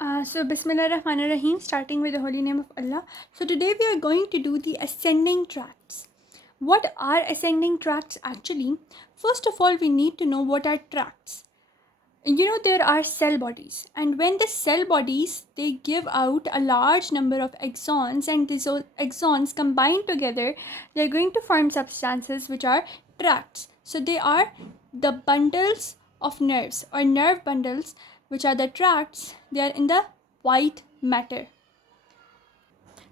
Bismillahirrahmanirrahim, starting with the holy name of Allah. So today we are going to do the ascending tracts. What are ascending tracts actually? First of all, we need to know what are tracts. There are cell bodies, and when the cell bodies, they give out a large number of axons, and these axons combined together, they're going to form substances which are tracts. So they are the bundles of nerves or nerve bundles, which are the tracts. They are in the white matter.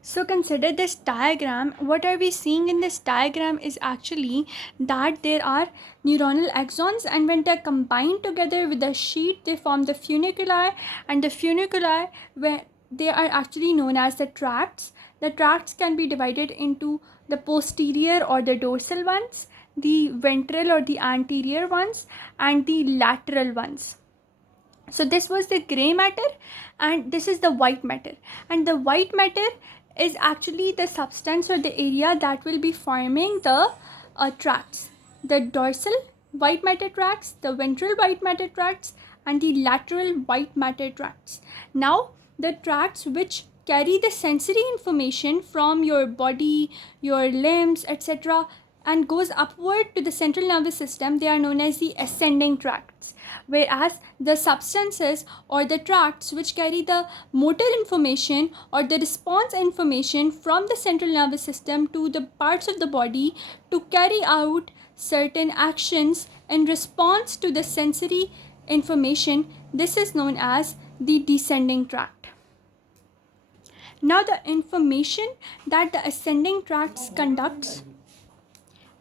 So consider this diagram. What are we seeing in this diagram is actually that there are neuronal axons, and when they're combined together with the sheet, they form the funiculi, and the funiculi, where they are actually known as the tracts. The tracts can be divided into the posterior or the dorsal ones, the ventral or the anterior ones, and the lateral ones. So this was the gray matter, and this is the white matter, and the white matter is actually the substance or the area that will be forming the tracts, the dorsal white matter tracts, the ventral white matter tracts, and the lateral white matter tracts. Now the tracts which carry the sensory information from your body, your limbs, etc., and goes upward to the central nervous system, they are known as the ascending tracts. Whereas the substances or the tracts which carry the motor information or the response information from the central nervous system to the parts of the body to carry out certain actions in response to the sensory information, this is known as the descending tract. Now the information that the ascending tracts conducts,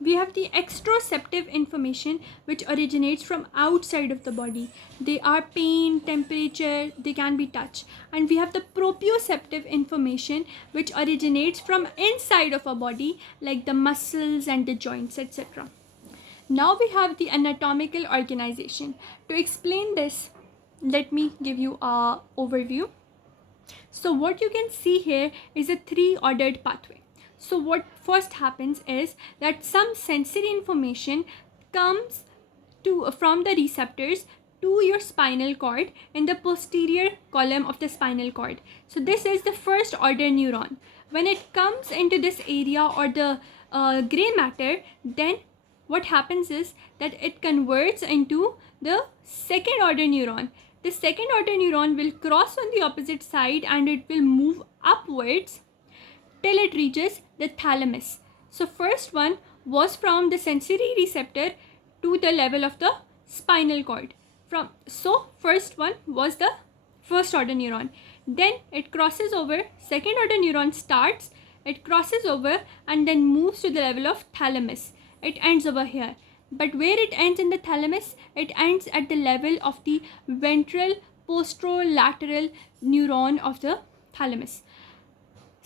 we have the exteroceptive information which originates from outside of the body. They are pain, temperature, they can be touch. And we have the proprioceptive information which originates from inside of our body, like the muscles and the joints, etc. Now we have the anatomical organization. To explain this, let me give you an overview. So what you can see here is a three-ordered pathway. So what first happens is that some sensory information comes from the receptors to your spinal cord in the posterior column of the spinal cord. So this is the first order neuron. When it comes into this area or the gray matter, then what happens is that it converts into the second order neuron. The second order neuron will cross on the opposite side and it will move upwards till it reaches the thalamus. So first one was from the sensory receptor to the level of the spinal cord. So first one was the first order neuron. Then it crosses over, second order neuron starts, it crosses over and then moves to the level of thalamus. It ends over here. But where it ends in the thalamus, it ends at the level of the ventral posterolateral neuron of the thalamus.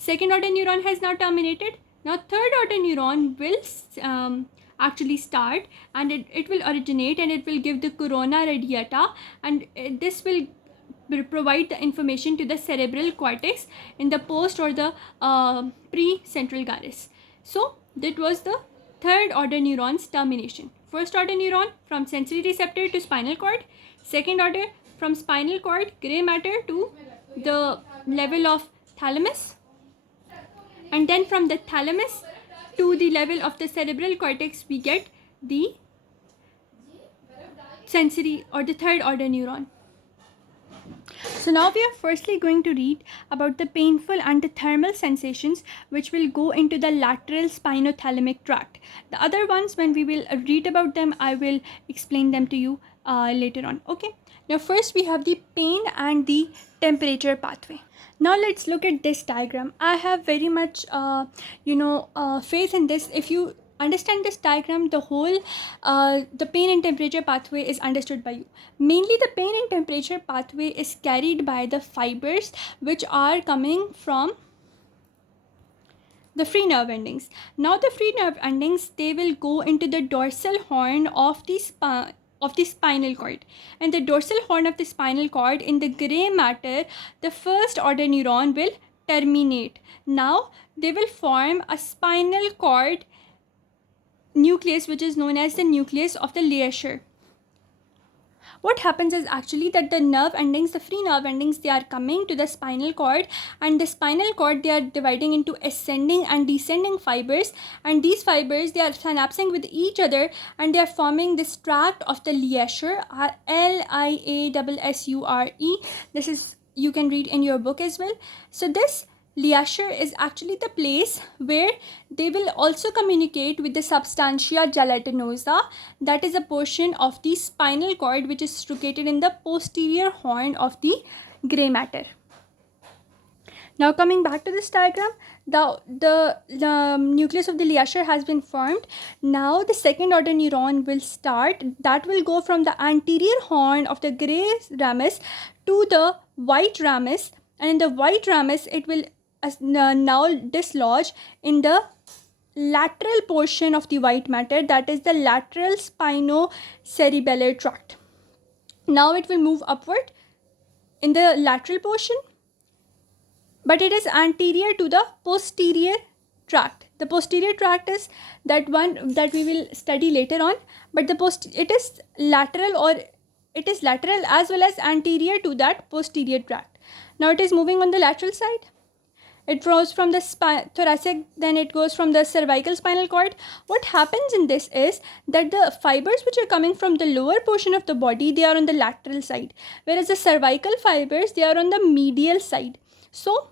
Second order neuron has now terminated. Now third order neuron will actually start, and it will originate and it will give the corona radiata, and this will provide the information to the cerebral cortex in the post or the pre-central gyrus. So that was the third order neuron's termination. First order neuron from sensory receptor to spinal cord. Second order from spinal cord, gray matter, to the level of thalamus. And then from the thalamus to the level of the cerebral cortex, we get the sensory or the third order neuron. So now we are firstly going to read about the painful and the thermal sensations which will go into the lateral spinothalamic tract. The other ones, when we will read about them, I will explain them to you later on. Okay. Now first we have the pain and the temperature pathway. Now let's look at this diagram. I have very much faith in this. If you understand this diagram, the whole the pain and temperature pathway is understood by you. Mainly the pain and temperature pathway is carried by the fibers which are coming from the free nerve endings. Now the free nerve endings, they will go into the dorsal horn of the spinal cord, and the dorsal horn of the spinal cord, in the gray matter, the first order neuron will terminate. Now they will form a spinal cord nucleus which is known as the nucleus of the Leisure. What happens is actually that the nerve endings, the free nerve endings, they are coming to the spinal cord, and the spinal cord, they are dividing into ascending and descending fibers, and these fibers, they are synapsing with each other, and they are forming this tract of the liassure, Liassure. This is, you can read in your book as well. So this liassure is actually the place where they will also communicate with the substantia gelatinosa, that is a portion of the spinal cord which is located in the posterior horn of the gray matter. Now coming back to this diagram, the nucleus of the liassure has been formed. Now the second order neuron will start, that will go from the anterior horn of the gray ramus to the white ramus, and in the white ramus it will now dislodge in the lateral portion of the white matter, that is the lateral spinocerebellar tract. Now it will move upward in the lateral portion, but it is anterior to the posterior tract. The posterior tract is that one that we will study later on, but it is lateral, or it is lateral as well as anterior to that posterior tract. Now it is moving on the lateral side. It flows from the thoracic, then it goes from the cervical spinal cord. What happens in this is that the fibers which are coming from the lower portion of the body, they are on the lateral side, whereas the cervical fibers, they are on the medial side. So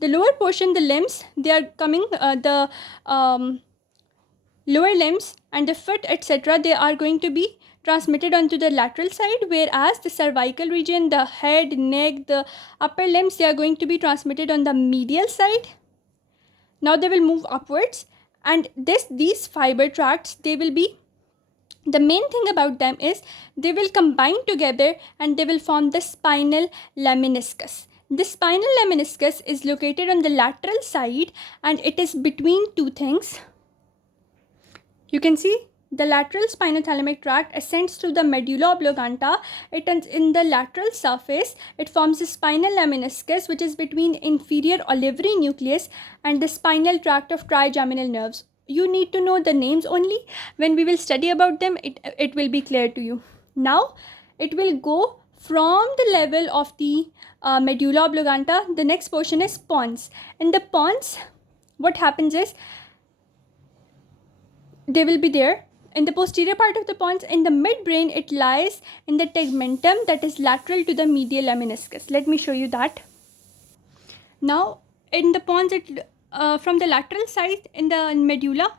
the lower portion, the limbs, they are coming, the lower limbs and the foot, etc., they are going to be transmitted onto the lateral side, whereas the cervical region, the head, neck, the upper limbs, they are going to be transmitted on the medial side. Now they will move upwards, and these fiber tracts, they will be, the main thing about them is they will combine together and they will form the spinal lemniscus. The spinal lemniscus is located on the lateral side, and it is between two things. You can see the lateral spinothalamic tract ascends through the medulla oblongata. It is in the lateral surface. It forms a spinal lemniscus, which is between inferior olivary nucleus and the spinal tract of trigeminal nerves. You need to know the names only. When we will study about them, it will be clear to you. Now, it will go from the level of the medulla oblongata. The next portion is pons. In the pons, what happens is, they will be there in the posterior part of the pons. In the midbrain, it lies in the tegmentum, that is lateral to the medial lemniscus. Let me show you that. Now in the pons, it from the lateral side, in the medulla,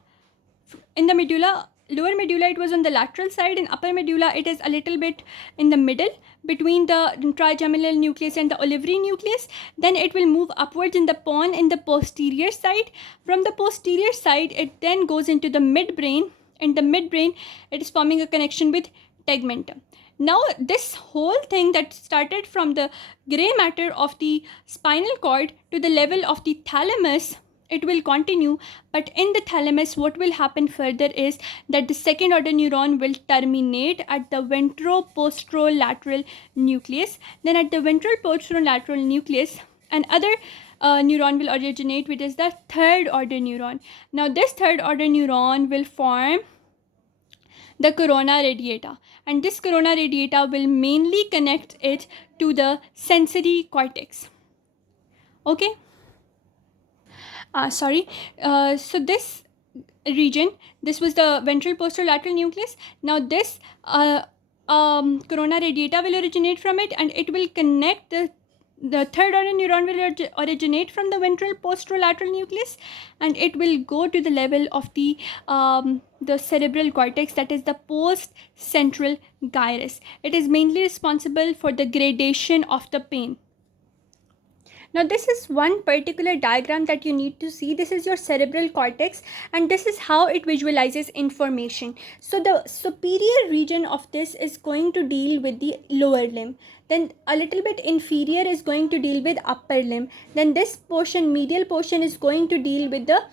lower medulla, it was on the lateral side. In upper medulla, it is a little bit in the middle between the trigeminal nucleus and the olivary nucleus. Then it will move upwards in the pon in the posterior side. From the posterior side, it then goes into the midbrain. In the midbrain, it is forming a connection with tegmentum. Now this whole thing that started from the gray matter of the spinal cord to the level of the thalamus, it will continue, but in the thalamus, what will happen further is that the second order neuron will terminate at the ventroposterolateral nucleus. Then at the ventroposterolateral nucleus, another neuron will originate, which is the third order neuron. Now this third order neuron will form the corona radiata, and this corona radiata will mainly connect it to the sensory cortex. Okay. So this region, this was the ventral posterolateral nucleus. Now this corona radiata will originate from it, and it will connect the third order neuron will originate from the ventral posterolateral nucleus, and it will go to the level of the cerebral cortex, that is the post-central gyrus. It is mainly responsible for the gradation of the pain. Now this is one particular diagram that you need to see. This is your cerebral cortex, and this is how it visualizes information. So the superior region of this is going to deal with the lower limb. Then a little bit inferior is going to deal with upper limb. Then this portion, medial portion, is going to deal with the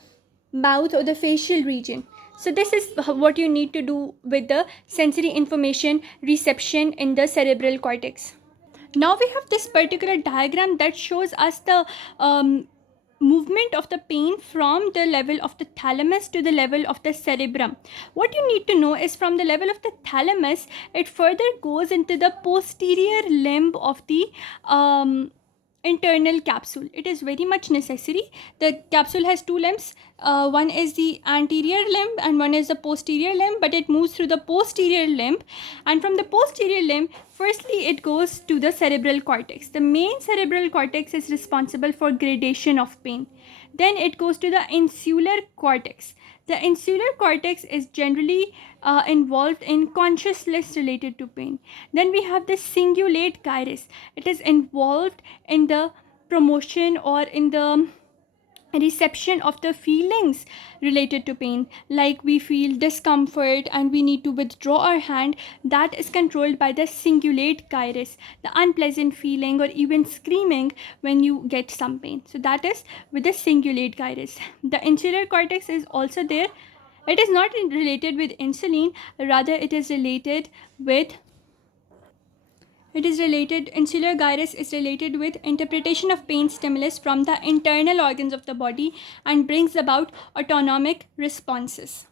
mouth or the facial region. So this is what you need to do with the sensory information reception in the cerebral cortex. Now we have this particular diagram that shows us the movement of the pain from the level of the thalamus to the level of the cerebrum. What you need to know is from the level of the thalamus, it further goes into the posterior limb of the internal capsule. It is very much necessary. The capsule has two limbs. One is the anterior limb and one is the posterior limb, but it moves through the posterior limb, and from the posterior limb, firstly it goes to the cerebral cortex. The main cerebral cortex is responsible for gradation of pain. Then it goes to the insular cortex. The insular cortex is generally involved in consciousness related to pain. Then we have the cingulate gyrus. It is involved in the promotion or in the reception of the feelings related to pain, like we feel discomfort and we need to withdraw our hand. That is controlled by the cingulate gyrus, the unpleasant feeling or even screaming when you get some pain. So that is with the cingulate gyrus. The insular cortex is also there. It is not related with insulin, rather it is related with insular gyrus is related with interpretation of pain stimulus from the internal organs of the body and brings about autonomic responses.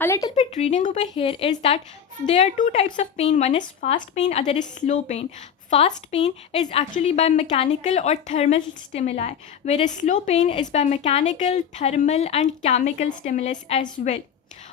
A little bit reading over here is that there are two types of pain. One is fast pain, other is slow pain. Fast pain is actually by mechanical or thermal stimuli, whereas slow pain is by mechanical, thermal and chemical stimulus as well.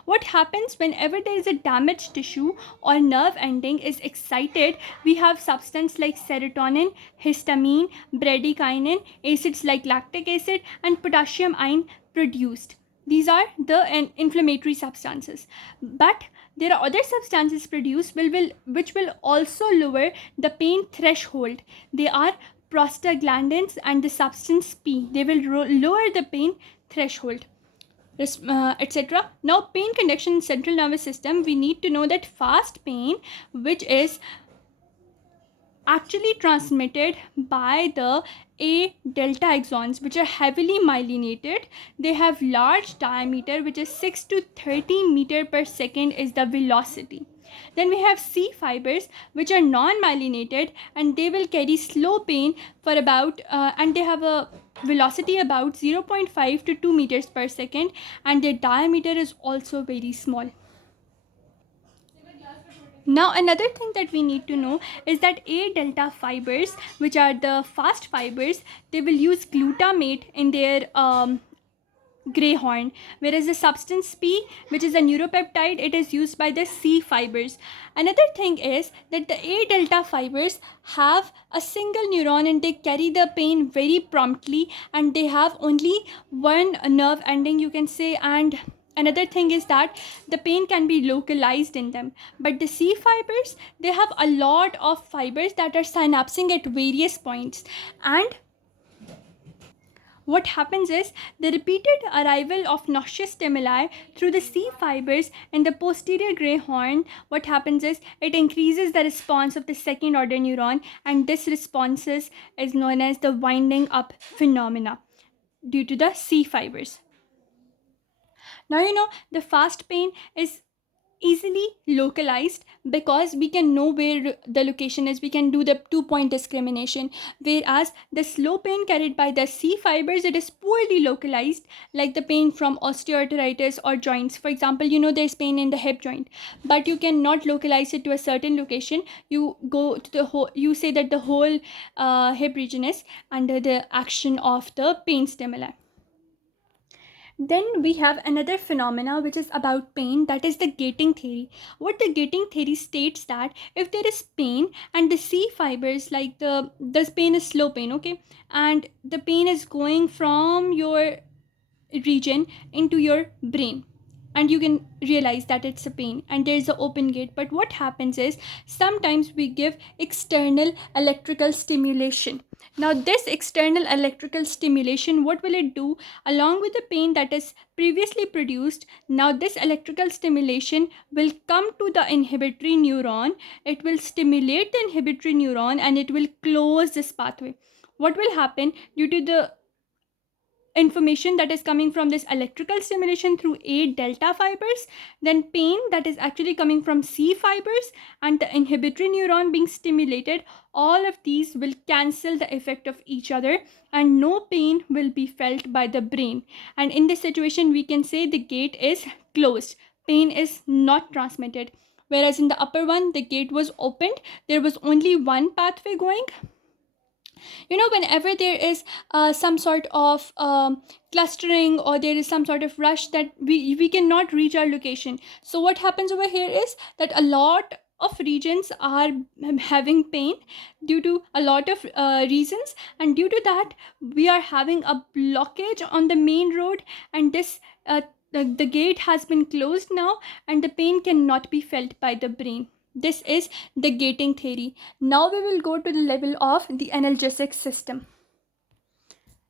What happens whenever there is a damaged tissue or nerve ending is excited, we have substance like serotonin, histamine, bradykinin, acids like lactic acid and potassium ion produced. These are the inflammatory substances. But there are other substances produced which will also lower the pain threshold. They are prostaglandins and the substance P. They will lower the pain threshold, etc. Now, pain conduction in central nervous system, we need to know that fast pain, which is actually transmitted by the A delta axons, which are heavily myelinated. They have large diameter, which is 6 to 30 meter per second is the velocity. Then we have C fibers, which are non-myelinated and they will carry slow pain for about and they have a velocity about 0.5 to 2 meters per second and their diameter is also very small. Now, another thing that we need to know is that A delta fibers, which are the fast fibers, they will use glutamate in their gray horn, whereas the substance P, which is a neuropeptide, it is used by the C fibers. Another thing is that the A delta fibers have a single neuron and they carry the pain very promptly and they have only one nerve ending, you can say. And another thing is that the pain can be localized in them. But the C fibers, they have a lot of fibers that are synapsing at various points, and what happens is the repeated arrival of noxious stimuli through the C fibers in the posterior gray horn, what happens is it increases the response of the second order neuron, and this response is known as the winding up phenomena due to the C fibers. Now, the fast pain is easily localized because we can know where the location is. We can do the 2-point discrimination, whereas the slow pain carried by the C fibers, it is poorly localized, like the pain from osteoarthritis or joints. For example, there's pain in the hip joint, but you cannot localize it to a certain location. You go to the whole, you say that the whole hip region is under the action of the pain stimuli. Then we have another phenomena which is about pain, that is the gating theory. What the gating theory states that if there is pain and the C fibers, like this pain is slow pain, okay, and the pain is going from your region into your brain, and you can realize that it's a pain and there's an open gate. But what happens is sometimes we give external electrical stimulation. Now, this external electrical stimulation, what will it do? Along with the pain that is previously produced, now this electrical stimulation will come to the inhibitory neuron. It will stimulate the inhibitory neuron and it will close this pathway. What will happen due to the information that is coming from this electrical stimulation through A delta fibers, then pain that is actually coming from C fibers, and the inhibitory neuron being stimulated. All of these will cancel the effect of each other and no pain will be felt by the brain. And in this situation, we can say the gate is closed. Pain is not transmitted. Whereas in the upper one, the gate was opened. There was only one pathway going. Whenever there is some sort of clustering, or there is some sort of rush that we cannot reach our location. So what happens over here is that a lot of regions are having pain due to a lot of reasons, and due to that we are having a blockage on the main road, and this the gate has been closed now, and the pain cannot be felt by the brain. This is the gating theory. Now we will go to the level of the analgesic system.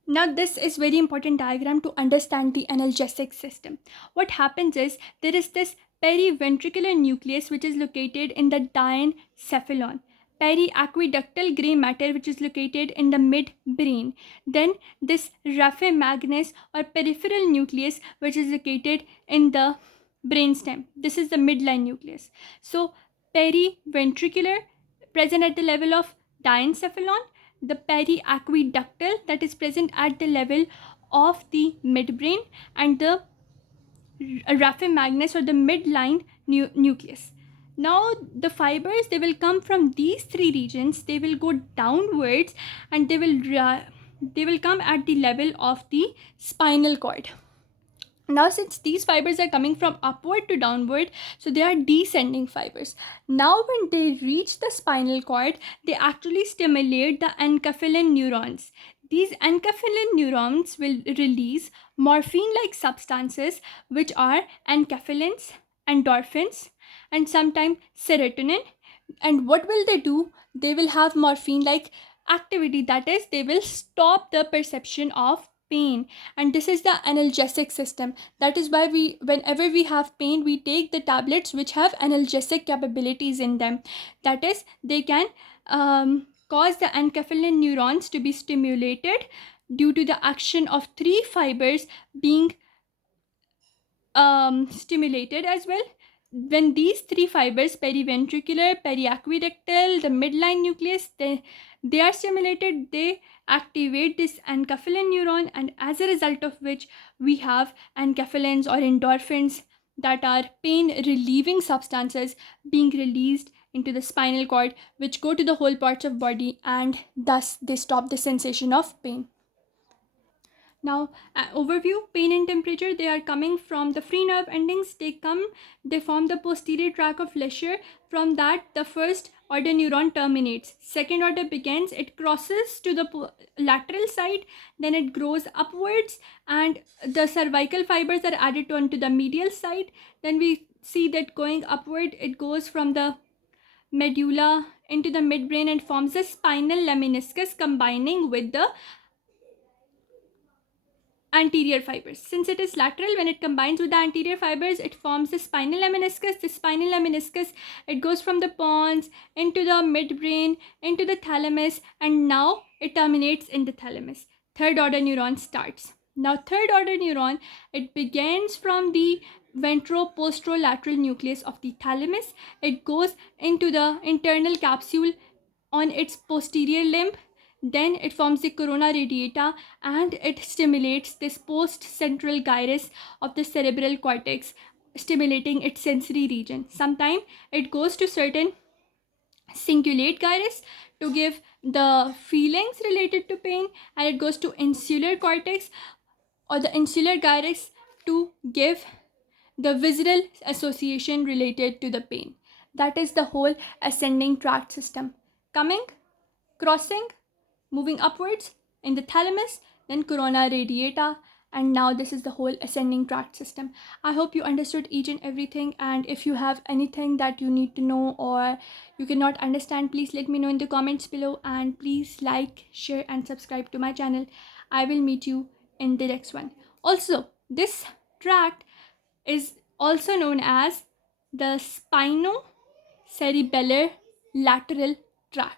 Now this is very important diagram to understand the analgesic system. What happens is there is this periventricular nucleus which is located in the diencephalon, periaqueductal gray matter which is located in the midbrain, then this raphe magnus or peripheral nucleus which is located in the brainstem. This is the midline nucleus. So periventricular present at the level of diencephalon, the periaqueductal that is present at the level of the midbrain, and the raphe magnus or the midline nucleus. Now the fibers, they will come from these three regions, they will go downwards, and they will come at the level of the spinal cord. Now since these fibers are coming from upward to downward, so they are descending fibers. Now when they reach the spinal cord, they actually stimulate the enkephalin neurons. These enkephalin neurons will release morphine-like substances which are enkephalins, endorphins, and sometimes serotonin. And what will they do? They will have morphine-like activity, that is, they will stop the perception of pain. And this is the analgesic system. That is why whenever we have pain, we take the tablets which have analgesic capabilities in them. That is, they can cause the enkephalin neurons to be stimulated due to the action of three fibers being stimulated as well. When these three fibers, periventricular, periaqueductal, the midline nucleus, they are stimulated, they activate this enkephalin neuron, and as a result of which we have enkephalins or endorphins, that are pain relieving substances, being released into the spinal cord, which go to the whole parts of body, and thus they stop the sensation of pain. Now, overview, pain and temperature, they are coming from the free nerve endings. They form the posterior tract of Leschere. From that, the first order neuron terminates. Second order begins, it crosses to the lateral side, then it grows upwards, and the cervical fibers are added onto the medial side. Then we see that going upward, it goes from the medulla into the midbrain and forms a spinal lemniscus combining with the anterior fibers. Since it is lateral, when it combines with the anterior fibers, it forms the spinal lemniscus. The spinal lemniscus, it goes from the pons into the midbrain, into the thalamus, and now it terminates in the thalamus. Third order neuron starts. Now third order neuron, it begins from the ventroposterolateral nucleus of the thalamus. It goes into the internal capsule on its posterior limb. Then it forms the corona radiata, and it stimulates this post-central gyrus of the cerebral cortex, stimulating its sensory region. Sometimes it goes to certain cingulate gyrus to give the feelings related to pain, and it goes to insular cortex or the insular gyrus to give the visceral association related to the pain. That is the whole ascending tract system. Coming, crossing, moving upwards in the thalamus, then corona radiata, and now this is the whole ascending tract system. I hope you understood each and everything, and if you have anything that you need to know or you cannot understand, please let me know in the comments below, and please like, share and subscribe to my channel. I will meet you in the next one. Also, this tract is also known as the spinocerebellar lateral tract.